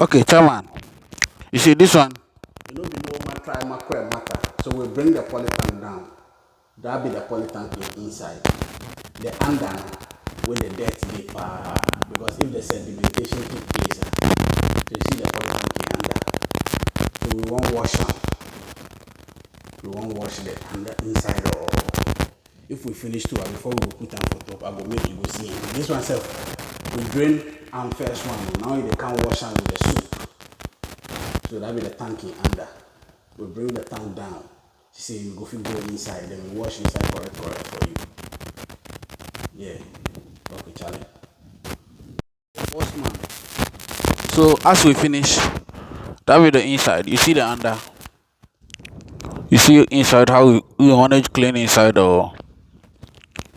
Okay, chairman. You see this one? You know, the normal try macro matter. So we bring the polytank down. That be the polytank inside. The under with the dirt dey because if the sedimentation took place, so you see the polytank under. So we won't wash am. We won't wash the under inside or if we finish two before we go put them for top, I go make you go see am. This one self, we drain am first one. Now they can't wash am with the soup. So that be the tank under. We bring the tank down. See, you go go inside, then we wash inside correct for you. Yeah. Okay, Charlie. First man. So as we finish, that be the inside. You see the under. You see inside how we manage clean inside or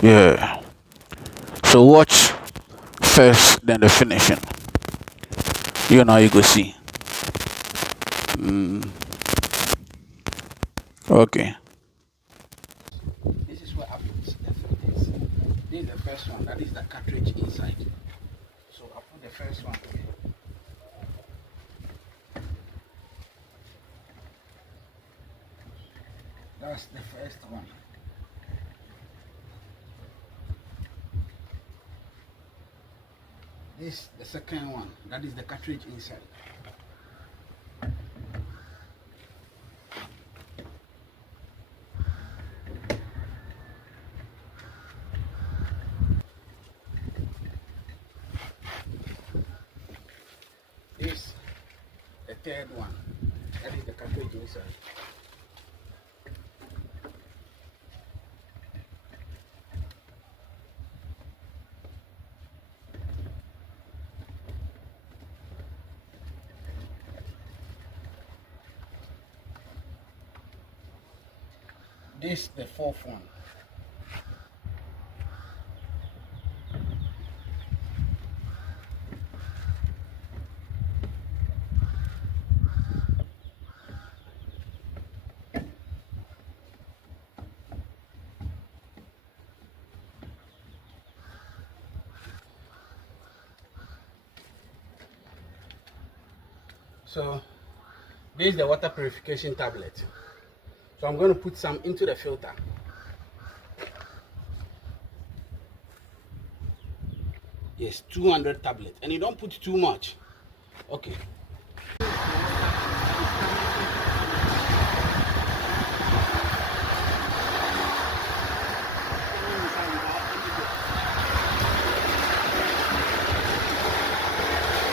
yeah. So watch first, then the finishing. You know you go see. Okay. This is what happens. This is the first one. That is the cartridge inside. So I put the first one here. That's the first one. This the second one. That is the cartridge inside. This the third one. That is the cartridge inside. This the fourth one. So this is the water purification tablet. So I'm going to put some into the filter. Yes, 200 tablets, and you don't put too much. Okay,